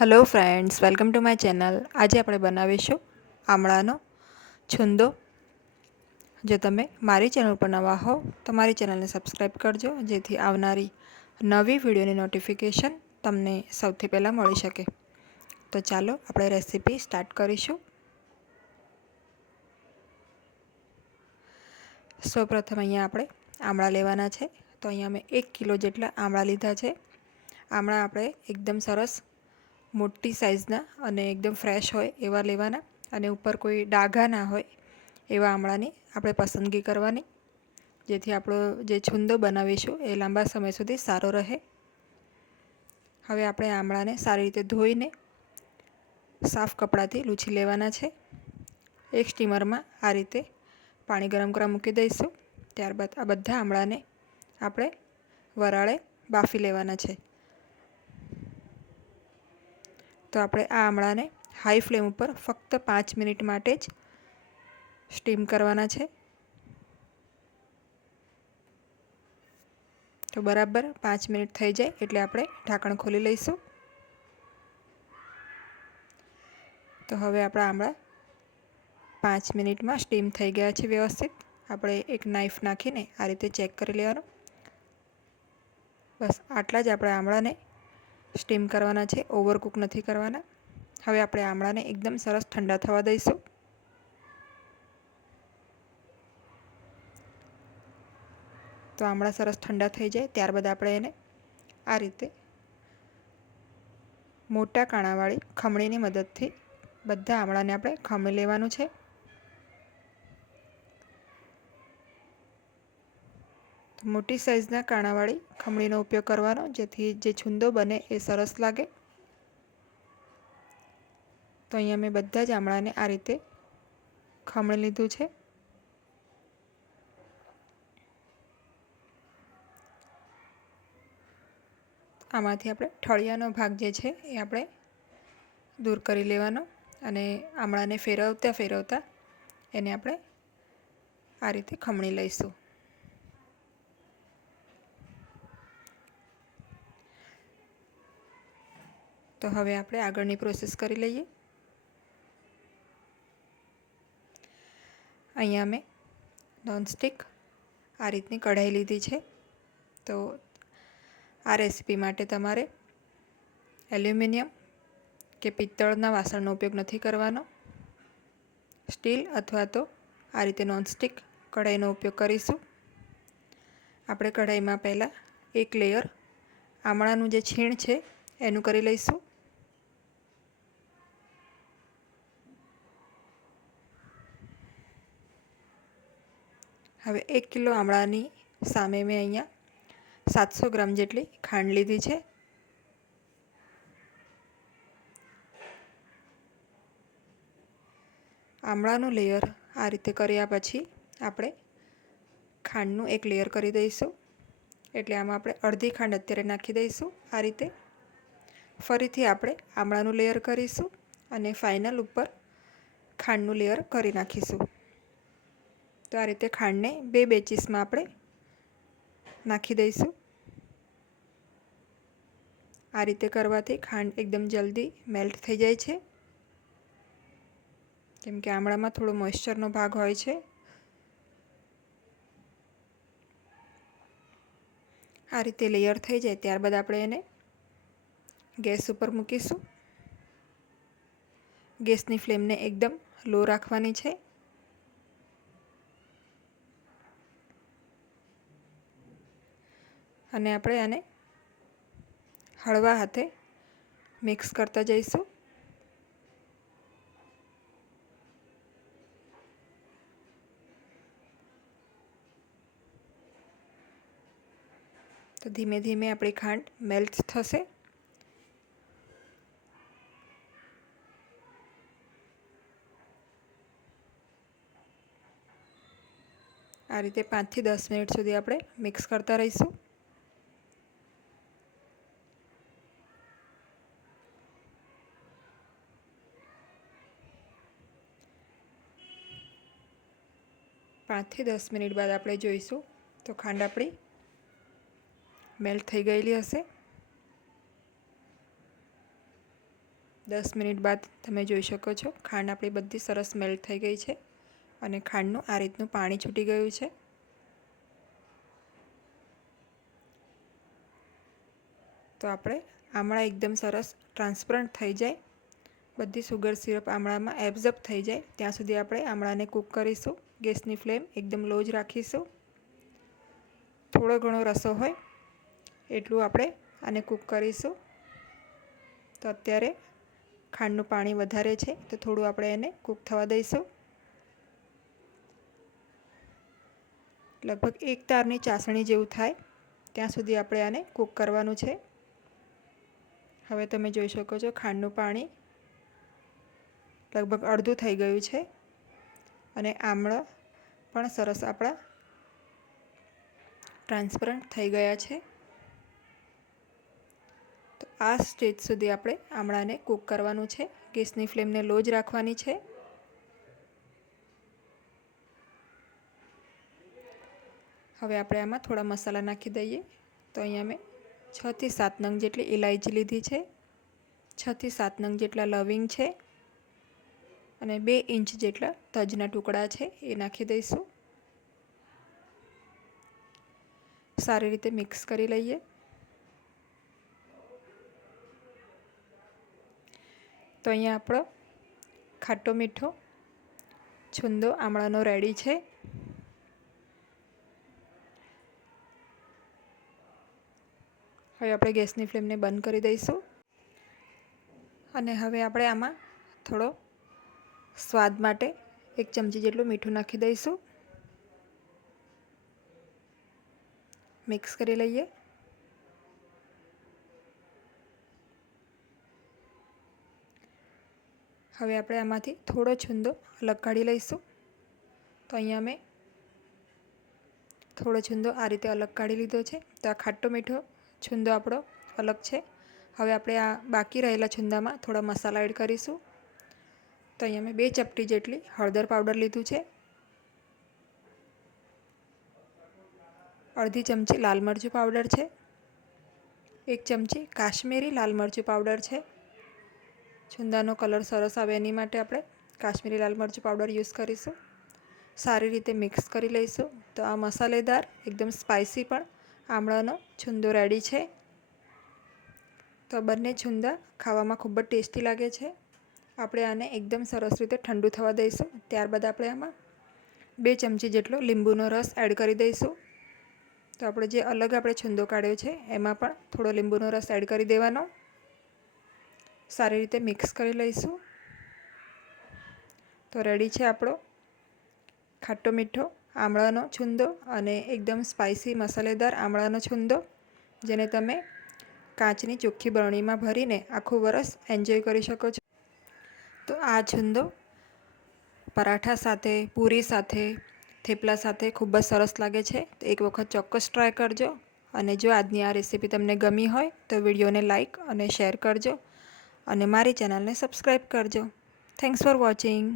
Hello friends welcome to my channel આજે આપણે બનાવીશું આમળાનો છુંદો. જો તમે મારી ચેનલ પર નવા હો, તો મારી ચેનલને સબસ્ક્રાઈબ કરજો, જેથી આવનારી નવી વિડીયોની નોટિફિકેશન તમને સૌથી પહેલાં મળી શકે. તો ચાલો આપણે રેસીપી સ્ટાર્ટ કરીશું. સૌપ્રથમ અહીંયા આપણે આમળા લેવાના છે. તો અહીંયા મેં એક કિલો જેટલા આમળા લીધા છે. આમળા આપણે એકદમ સરસ મોટી સાઇઝના અને એકદમ ફ્રેશ હોય એવા લેવાના અને ઉપર કોઈ ડાઘા ના હોય એવા આમળાની આપણે પસંદગી કરવાની. જેથી આપણો જે છુંદો બનાવીશું એ લાંબા સમય સુધી સારો રહે. હવે આપણે આમળાને સારી રીતે ધોઈને સાફ કપડાથી લૂછી લેવાના છે. એક સ્ટીમરમાં આ રીતે પાણી ગરમ કરવા મૂકી દઈશું. ત્યારબાદ આ બધા આમળાને આપણે વરાળે બાફી લેવાના છે. તો આપણે આ આમળાને હાઈ ફ્લેમ ઉપર ફક્ત પાંચ મિનિટ માટે જ સ્ટીમ કરવાના છે. તો બરાબર પાંચ મિનિટ થઈ જાય એટલે આપણે ઢાંકણ ખોલી લઈશું. તો હવે આપણા આમળા પાંચ મિનિટમાં સ્ટીમ થઈ ગયા છે વ્યવસ્થિત. આપણે એક નાઈફ નાખીને આ રીતે ચેક કરી લેવાનું. બસ આટલા જ આપણે આમળાને સ્ટીમ કરવાના છે, ઓવરકુક નથી કરવાના. હવે આપણે આમળાને એકદમ સરસ ઠંડા થવા દઈશું. તો આમળા સરસ ઠંડા થઈ જાય, ત્યારબાદ આપણે એને આ રીતે મોટા કાણાવાળી ખમણીની મદદથી બધા આમળાને આપણે ખમણી લેવાનું છે. મોટી સાઇઝના કાણાવાળી ખમણીનો ઉપયોગ કરવાનો, જેથી જે છુંદો બને એ સરસ લાગે. તો અહીંયા મેં બધા જ આમળાને આ રીતે ખમણી લીધું છે. આમાંથી આપણે ઠળિયાનો ભાગ જે છે એ આપણે દૂર કરી લેવાનો અને આમળાને ફેરવતા ફેરવતા એને આપણે આ રીતે ખમણી લઈશું. તો હવે આપણે આગળની પ્રોસેસ કરી લઈએ. અહીંયા મેં નોનસ્ટિક આ રીતની કઢાઈ લીધી છે. તો આ રેસીપી માટે તમારે એલ્યુમિનિયમ કે પિત્તળના વાસણનો ઉપયોગ નથી કરવાનો. સ્ટીલ અથવા તો આ રીતે નોનસ્ટિક કઢાઈનો ઉપયોગ કરીશું. આપણે કઢાઈમાં પહેલાં એક લેયર આમળાનું જે છીણ છે એનું કરી લઈશું. હવે એક કિલો આમળાની સામે મેં અહીંયા સાતસો ગ્રામ જેટલી ખાંડ લીધી છે. આમળાનું લેયર આ રીતે કર્યા પછી આપણે ખાંડનું એક લેયર કરી દઈશું. એટલે આમાં આપણે અડધી ખાંડ અત્યારે નાખી દઈશું આ રીતે. ફરીથી આપણે આમળાનું લેયર કરીશું અને ફાઇનલ ઉપર ખાંડનું લેયર કરી નાખીશું. તો આ રીતે ખાંડને બે બેચીસમાં આપણે નાખી દઈશું. આ રીતે કરવાથી ખાંડ એકદમ જલ્દી મેલ્ટ થઈ જાય છે. કેમ કે આમળામાં થોડો મોઇશ્ચરનો ભાગ હોય છે. આ રીતે લેયર થઈ જાય ત્યારબાદ આપણે એને ગેસ ઉપર મૂકીશું. ગેસની ફ્લેમને એકદમ લો રાખવાની છે. અને આપણે આને હળવા હાથે મિક્સ કરતા જઈશું. તો ધીમે ધીમે આપણી ખાંડ મેલ્ટ થશે. આ રીતે પાંચથી દસ મિનિટ સુધી આપણે મિક્સ કરતા રહીશું. પાંચથી દસ મિનિટ બાદ આપણે જોઈશું. તો ખાંડ આપણી મેલ્ટ થઈ ગયેલી હશે. દસ મિનિટ બાદ તમે જોઈ શકો છો, ખાંડ આપણી બધી સરસ મેલ્ટ થઈ ગઈ છે અને ખાંડનું આ રીતનું પાણી છૂટી ગયું છે. તો આપણે આમળા એકદમ સરસ ટ્રાન્સપરન્ટ થઈ જાય. બધી સુગર સિરપ આમળામાં એબ્ઝર્બ થઈ જાય. ત્યાં સુધી આપણે આમળાને કૂક કરીશું. ગેસની ફ્લેમ એકદમ લો જ રાખીશું. થોડો ઘણો રસો હોય એટલું આપણે આને કૂક કરીશું. તો અત્યારે ખાંડનું પાણી વધારે છે તો થોડું આપણે એને કૂક થવા દઈશું. લગભગ એક તારની ચાસણી જેવું થાય ત્યાં સુધી આપણે આને કૂક કરવાનું છે. હવે તમે જોઈ શકો છો ખાંડનું પાણી લગભગ અડધું થઈ ગયું છે. અને આમળા પણ સરસ આપણા ટ્રાન્સપરન્ટ થઈ ગયા છે. તો આ સ્ટેજ સુધી આપણે આમળાને કૂક કરવાનું છે. ગેસની ફ્લેમને લો જ રાખવાની છે. હવે આપણે આમાં થોડા મસાલા નાખી દઈએ. તો અહીંયા મેં છથી સાત નંગ જેટલી ઇલાયચી લીધી છે. છથી સાત નંગ જેટલા લવિંગ છે. અને બે ઇંચ જેટલા તજના ટુકડા છે, એ નાખી દઈશું. સારી રીતે મિક્સ કરી લઈએ. તો અહીંયા આપણો ખાટો મીઠો છુંદો આમળાનો રેડી છે. હવે આપણે ગેસની ફ્લેમને બંધ કરી દઈશું. અને હવે આપણે આમાં થોડો સ્વાદ માટે એક ચમચી જેટલું મીઠું નાખી દઈશું. મિક્સ કરી લઈએ. હવે આપણે આમાંથી થોડો છુંદો અલગ કાઢી લઈશું. તો અહીંયા મેં થોડો છુંદો આ રીતે અલગ કાઢી લીધો છે. તો આ ખાટો મીઠો છુંદો આપણો અલગ છે. હવે આપણે આ બાકી રહેલા છુંદામાં થોડા મસાલા એડ કરીશું. તો અહીંયા મેં બે ચપટી જેટલી હળદર પાવડર લીધું છે. અડધી ચમચી લાલ મરચું પાવડર છે. એક ચમચી કાશ્મીરી લાલ મરચું પાવડર છે. છુંદાનો કલર સરસ આવે એની માટે આપણે કાશ્મીરી લાલ મરચું પાવડર યુઝ કરીશું. સારી રીતે મિક્સ કરી લઈશું. તો આ મસાલેદાર, એકદમ સ્પાઇસી પણ આમળાનો છુંદો રેડી છે. તો બંને છુંદા ખાવામાં ખૂબ જ ટેસ્ટી લાગે છે. આપણે આને એકદમ સરસ રીતે ઠંડુ થવા દઈશું. ત્યારબાદ આપણે આમાં બે ચમચી જેટલો લીંબુનો રસ એડ કરી દઈશું. તો આપણે જે અલગ આપણે છુંદો કાઢ્યો છે, એમાં પણ થોડો લીંબુનો રસ એડ કરી દેવાનો. સારી રીતે મિક્સ કરી લઈશું. તો રેડી છે આપણો ખાટો મીઠો આમળાનો છુંદો અને એકદમ સ્પાઇસી મસાલેદાર આમળાનો છુંદો, જેને તમે કાચની ચોખ્ખી બરણીમાં ભરીને આખું વરસ એન્જોય કરી શકો છો. તો આ છંદો પરાઠા સાથે, પૂરી સાથે, થેપલા સાથે ખૂબ જ સરસ લાગે છે. તો એક વખત ચોક્કસ ટ્રાય કરજો અને જો આજની આ રેસીપી તમને ગમી હોય તો વિડીયોને લાઇક અને શેર કરજો અને મારી ચેનલને સબસ્ક્રાઈબ કરજો. Thanks for watching